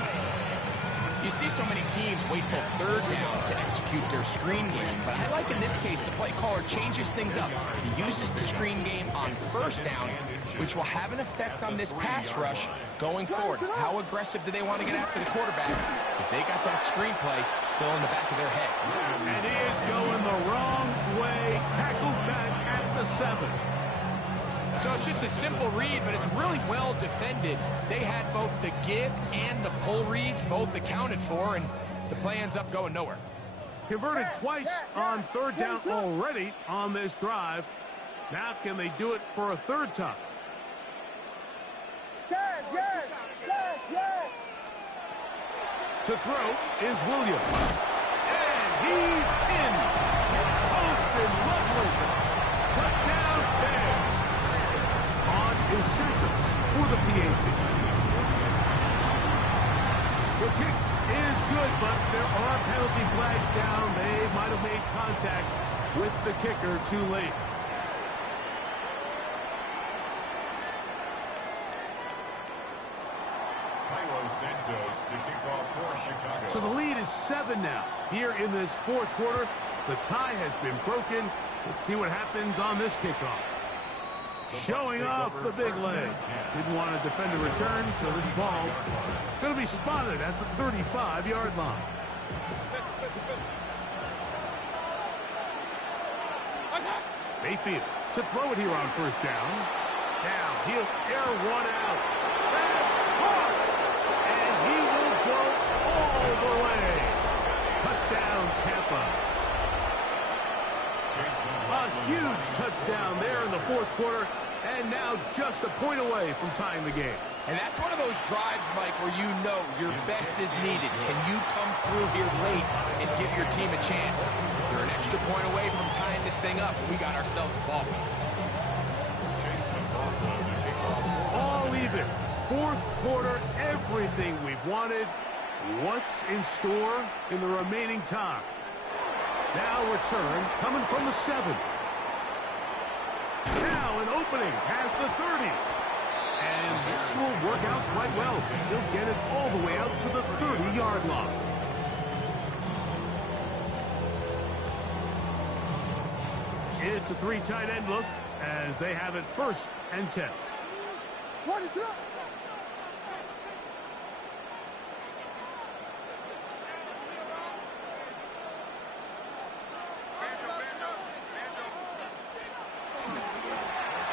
You see so many teams wait till third down to execute their screen game, but I like in this case the play caller changes things up. He uses the screen game on first down, which will have an effect on this pass rush going forward. How aggressive do they want to get after the quarterback? Because they got that screen play still in the back of their head. And he is going the wrong way, tackled back at the 7. So it's just a simple read, but it's really well defended. They had both the give and the pull reads both accounted for, and the play ends up going nowhere. Converted twice on third down already on this drive. Now can they do it for a third time? To throw is Williams. And he's in. Posted Loveland. Touchdown Bears. On is Santos for the PAT. The kick is good, but there are penalty flags down. They might have made contact with the kicker too late. Santos to kick off for Chicago. So the lead is 7 now. Here in this fourth quarter, the tie has been broken. Let's see what happens on this kickoff. Showing off the big leg. Didn't want to defend a return, so this ball is going to be spotted at the 35-yard line. Mayfield to throw it here on first down. Now he'll air one out. That's caught! And he will go all the way. Touchdown, Tampa. A huge touchdown there in the fourth quarter, and now just a point away from tying the game. And that's one of those drives, Mike, where you know your best is needed. Can you come through here late and give your team a chance? You're an extra point away from tying this thing up, and we got ourselves a ball. All even. Fourth quarter, everything we've wanted. What's in store in the remaining time? Now return coming from the 7. Now an opening past the 30. And this will work out quite well. He'll get it all the way out to the 30-yard line. It's a 3 tight end look as they have it 1st and 10. What is up?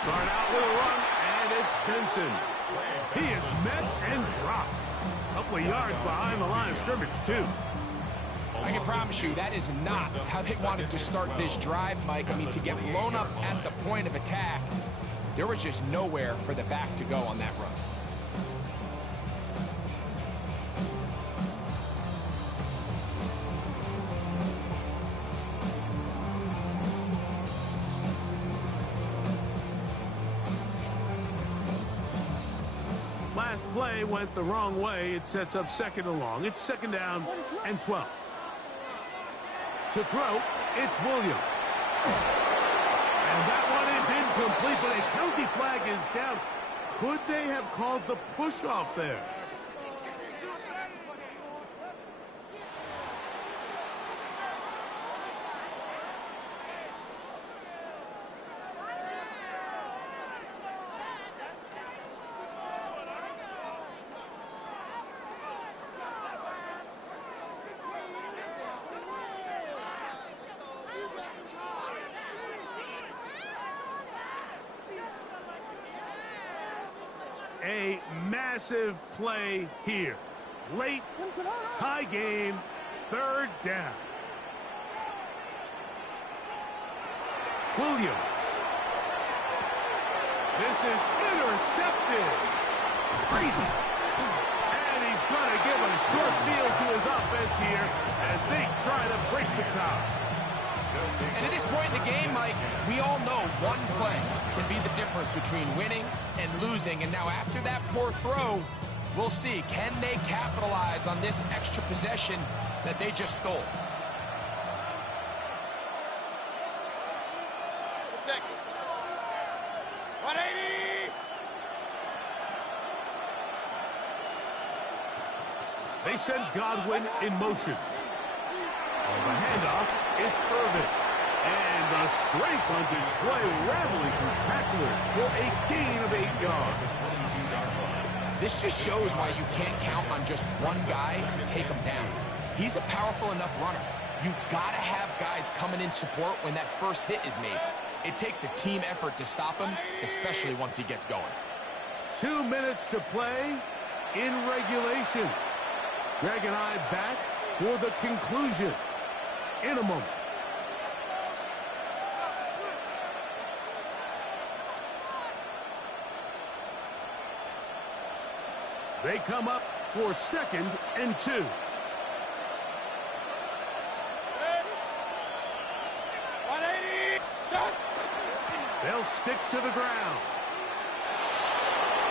Start out with a run, and it's Benson. He is met and dropped. A couple of yards behind the line of scrimmage, too. I can promise you that is not how they wanted to start this drive, Mike. I mean, to get blown up at the point of attack, there was just nowhere for the back to go on that run. Last play went the wrong way. It sets up 2nd and long. It's 2nd down and 12. To throw, it's Williams. And that one is incomplete, but a penalty flag is down. Could they have called the push-off there? A massive play here. Late tie game, 3rd down. Williams. This is intercepted. Crazy. And he's going to give a short field to his offense here as they try to break the tie. And at this point in the game, Mike, we all know one play can be the difference between winning and losing. And now after that poor throw, we'll see, can they capitalize on this extra possession that they just stole? They send Godwin in motion. On the handoff, it's Irvin. And the strength on display, rattling through tacklers for a gain of 8 yards. This just shows why you can't count on just one guy to take him down. He's a powerful enough runner. You gotta have guys coming in support when that first hit is made. It takes a team effort to stop him, especially once he gets going. 2 minutes to play in regulation. Greg and I back for the conclusion in a moment. They come up for 2nd and 2. They'll stick to the ground.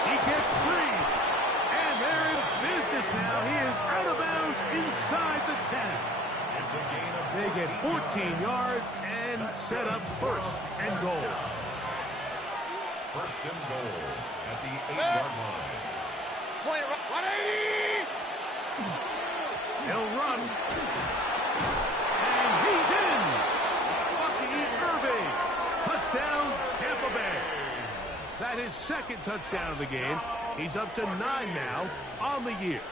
He gets free. And they're in business now. He is out of bounds inside the 10. It's a gain of They get 14 yards and set up 1st and goal. 1st and goal at the 8-yard line. He'll run. And he's in. Lucky Irving. Touchdown, Tampa Bay. That is 2nd touchdown of the game. He's up to 9 now on the year.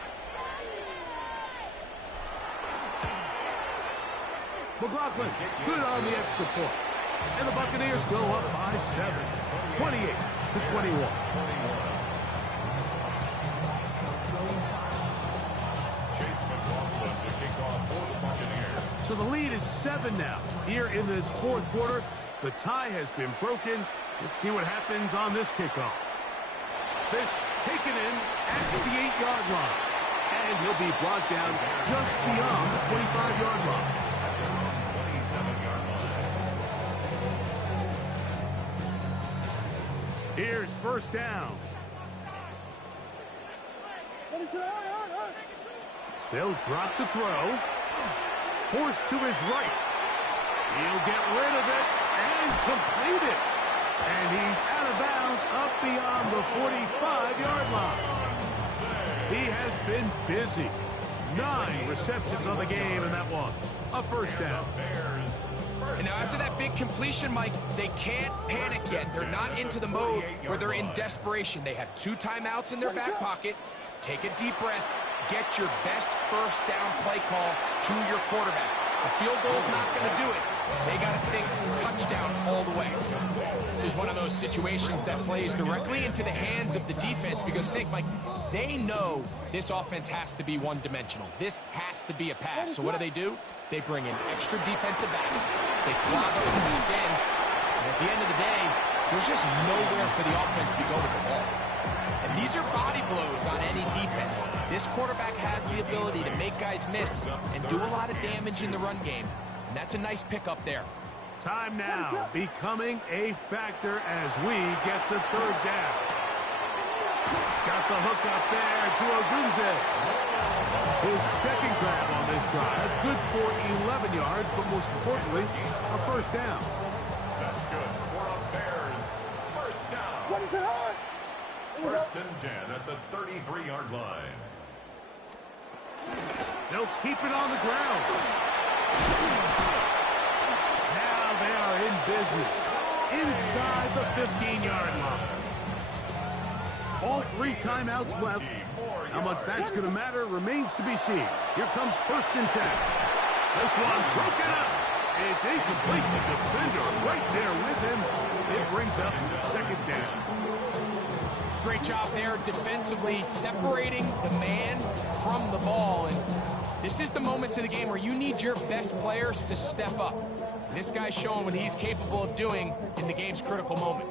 McLaughlin, good on the extra point. And the Buccaneers go up by 7, 28-21. So the lead is 7 now. Here in this 4th quarter, the tie has been broken. Let's see what happens on this kickoff. This taken in at the 8-yard line. And he'll be brought down just beyond the 25-yard line. 27-yard line. Here's 1st down. They'll drop to throw. Forced to his right. He'll get rid of it and complete it. And he's out of bounds up beyond the 45-yard line. He has been busy. 9 receptions on the game, and that one, a 1st down. And now after that big completion, Mike, they can't panic yet. They're not into the mode where they're in desperation. They have 2 timeouts in their back pocket. Take a deep breath. Get your best 1st down play call to your quarterback. A field goal's not going to do it. They got to think touchdown all the way. This is one of those situations that plays directly into the hands of the defense because, think, Mike, they know this offense has to be one-dimensional. This has to be a pass. So what do? They bring in extra defensive backs. They clog up the deep end. And at the end of the day, there's just nowhere for the offense to go with the ball. And these are body blows on any defense. This quarterback has the ability to make guys miss and do a lot of damage in the run game. And that's a nice pickup there. Time now becoming a factor as we get to 3rd down. Got the hook up there to Ogunze. His 2nd grab on this drive, good for 11 yards, but most importantly, a 1st down. That's good for a Bears 1st down. What is it on? 1st and 10 at the 33-yard line. They'll keep it on the ground. Now they are in business inside the 15-yard line. All 3 timeouts left. How much that's going to matter remains to be seen. Here comes 1st and 10. This one broken up. It's incomplete. The defender right there with him. It brings up 2nd down. Great job there defensively, separating the man from the ball. And this is the moments of the game where you need your best players to step up. This guy's showing what he's capable of doing in the game's critical moment.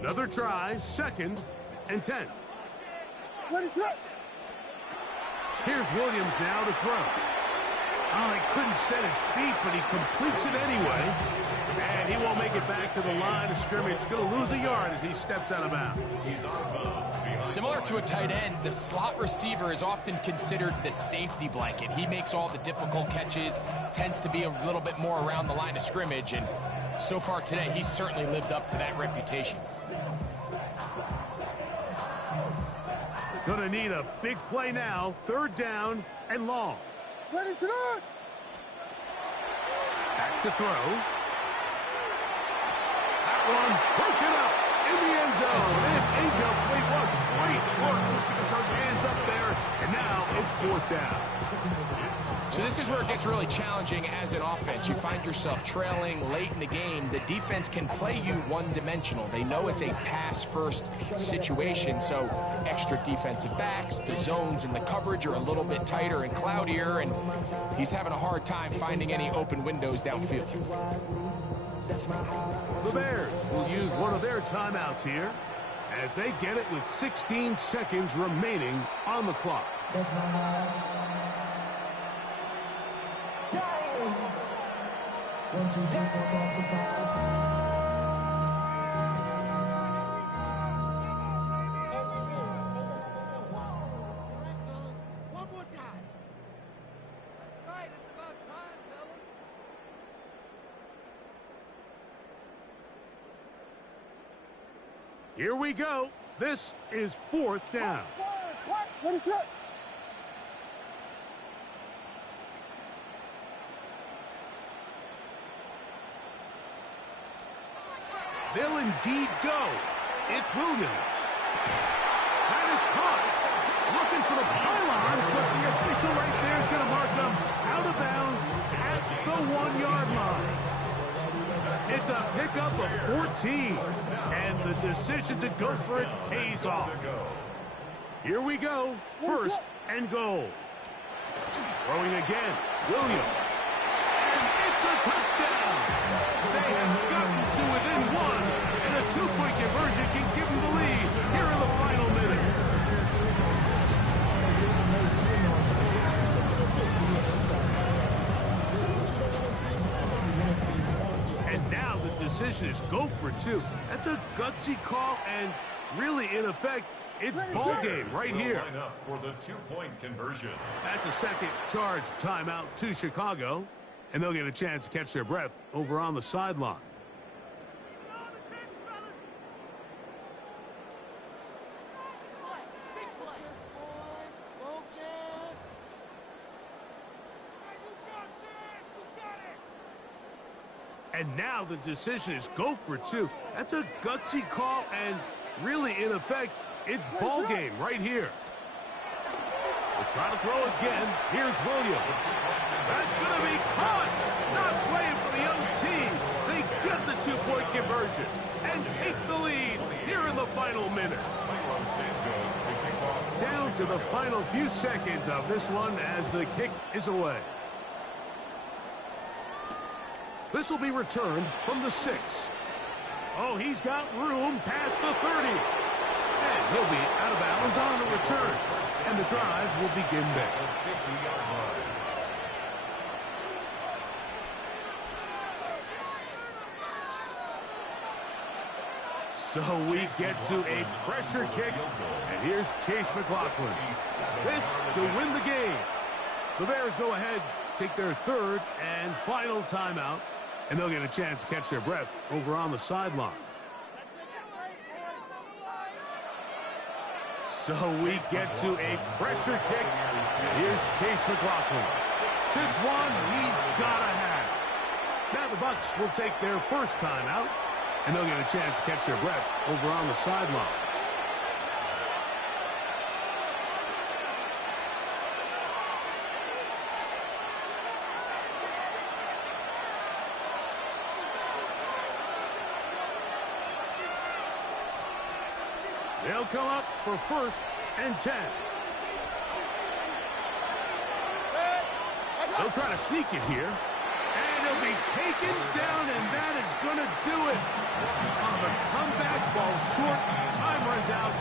Another try, 2nd and 10. Here's Williams now to throw. Oh, he couldn't set his feet, but he completes it anyway. And he won't make it back to the line of scrimmage. Going to lose a yard as he steps out of bounds. Similar to a tight end, the slot receiver is often considered the safety blanket. He makes all the difficult catches, tends to be a little bit more around the line of scrimmage, and so far today, he's certainly lived up to that reputation. Going to need a big play now, 3rd down and long. Ready to run. Back to throw. That one broken up in the end zone. It's incomplete. What great work just to get those hands up there. And now it's 4th down. So this is where it gets really challenging as an offense. You find yourself trailing late in the game. The defense can play you one-dimensional. They know it's a pass-first situation, so extra defensive backs, the zones and the coverage are a little bit tighter and cloudier, and he's having a hard time finding any open windows downfield. The Bears will use one of their timeouts here as they get it with 16 seconds remaining on the clock. 1, 2, 3, 4, 5. Here we go. This is 4th down. What is that? They'll indeed go. It's Williams. That is caught. Looking for the pylon, but the official right there is going to mark them out of bounds at the 1-yard line. It's a pickup of 14, and the decision to go for it pays off. Here we go. 1st and goal. Throwing again. Williams. And it's a touchdown. They have gotten to within 1, and a 2-point conversion can give them the lead here in the final minute. And now the decision is go for 2. That's a gutsy call, and really, in effect, it's ball game right here. For the 2-point conversion. That's a second charge timeout to Chicago, and they'll get a chance to catch their breath over on the sideline. And now the decision is go for 2. That's a gutsy call, and really, in effect, it's ball game right here. We'll try to throw again. Here's Williams. That's going to be caught. Not playing for the young team. They get the 2-point conversion and take the lead here in the final minute. Down to the final few seconds of this one as the kick is away. This will be returned from the 6. Oh, he's got room past the 30. And he'll be out of bounds on the return. And the drive will begin there. So we get to a pressure kick. And here's Chase McLaughlin. This to win the game. The Bears go ahead, take their 3rd and final timeout. And they'll get a chance to catch their breath over on the sideline. So we get to a pressure kick. Here's Chase McLaughlin. This one he's got to have. Now the Bucs will take their 1st timeout, and they'll get a chance to catch their breath over on the sideline. They'll come up for 1st and 10. They'll try to sneak it here. And it'll be taken down, and that is going to do it. Oh, the comeback falls short. Time runs out.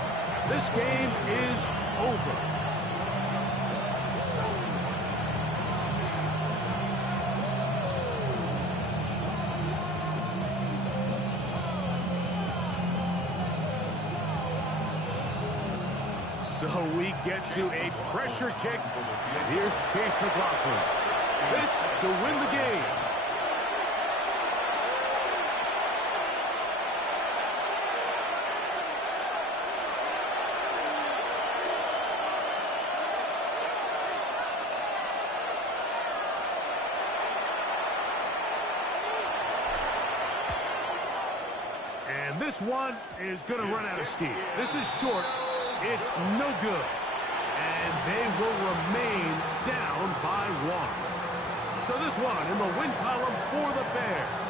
This game is over. So we get to a pressure kick, and here's Chase McLaughlin. This to win the game. And this one is going to run out of steam. This is short. It's no good. And they will remain down by 1. So this one in the win column for the Bears.